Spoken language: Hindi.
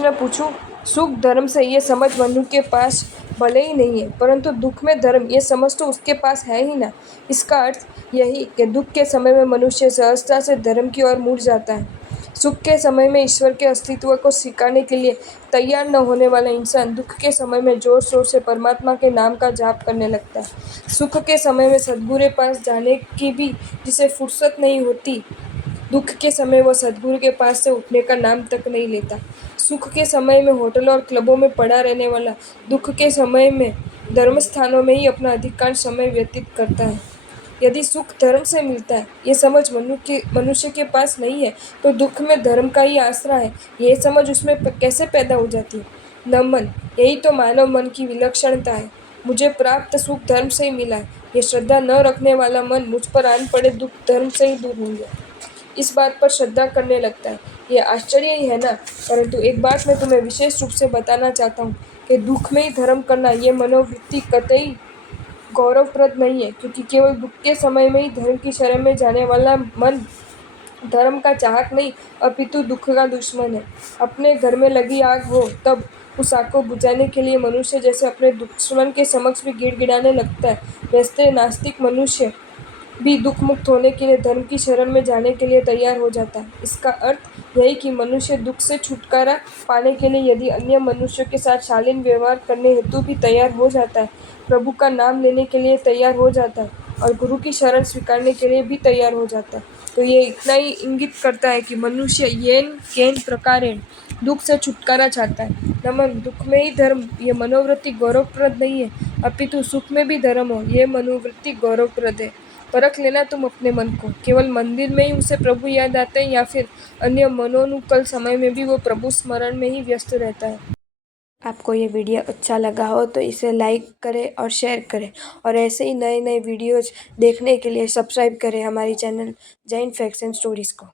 मैं पूछूं, सुख धर्म से ये समझ मनु के पास भले ही नहीं है, परंतु दुख में धर्म ये समझ तो उसके पास है ही ना। इसका अर्थ यही कि दुख के समय में मनुष्य सहजता से धर्म की ओर मुड़ जाता है। सुख के समय में ईश्वर के अस्तित्व को स्वीकारने के लिए तैयार न होने वाला इंसान दुख के समय में जोर शोर से परमात्मा के नाम का जाप करने लगता है। सुख के समय में सद्गुरु के पास जाने की भी जिसे फुर्सत नहीं होती, दुख के समय वह सद्गुरु के पास से उठने का नाम तक नहीं लेता। सुख के समय में होटलों और क्लबों में पड़ा रहने वाला दुख के समय में धर्म स्थानों में ही अपना अधिकांश समय व्यतीत करता है। यदि सुख धर्म से मिलता है, ये समझ मनुष्य के पास नहीं है, तो दुख में धर्म का ही आसरा है, ये समझ उसमें कैसे पैदा हो जाती है? न मन, यही तो मानव मन की विलक्षणता है। मुझे प्राप्त सुख धर्म से ही मिला है, ये श्रद्धा न रखने वाला मन मुझ पर आन पड़े दुख धर्म से ही दूर हो गया, इस बात पर श्रद्धा करने लगता है। ये आश्चर्य ही है ना। परंतु एक बात मैं तुम्हें विशेष रूप से बताना चाहता हूँ कि दुख में ही धर्म करना ये मनोवृत्ति कतई गौरवप्रद नहीं है, क्योंकि केवल दुख के समय में ही धर्म की शरण में जाने वाला मन धर्म का चाहक नहीं, अपितु दुख का दुश्मन है। अपने घर में लगी आग हो तब उस आग को बुझाने के लिए मनुष्य जैसे अपने दुश्मन के समक्ष भी गिड़गिड़ाने लगता है, वैसे नास्तिक मनुष्य भी दुख मुक्त होने के लिए धर्म की शरण में जाने के लिए तैयार हो जाता है। इसका अर्थ यही कि मनुष्य दुख से छुटकारा पाने के लिए यदि अन्य मनुष्यों के साथ शालीन व्यवहार करने हेतु भी तैयार हो जाता है, प्रभु का नाम लेने के लिए तैयार हो जाता है और गुरु की शरण स्वीकारने के लिए भी तैयार हो जाता है, तो ये इतना ही इंगित करता है कि मनुष्य येन केन प्रकारेण दुख से छुटकारा चाहता है। नमन, दुख में ही धर्म ये मनोवृत्ति गौरवप्रद नहीं है, अपितु सुख में भी धर्म हो ये मनोवृत्ति गौरवप्रद है। परख लेना तुम अपने मन को, केवल मंदिर में ही उसे प्रभु याद आते हैं या फिर अन्य मनोनुकूल समय में भी वो प्रभु स्मरण में ही व्यस्त रहता है। आपको ये वीडियो अच्छा लगा हो तो इसे लाइक करें और शेयर करें, और ऐसे ही नए नए वीडियोज देखने के लिए सब्सक्राइब करें हमारी channel Jain facts and stories को।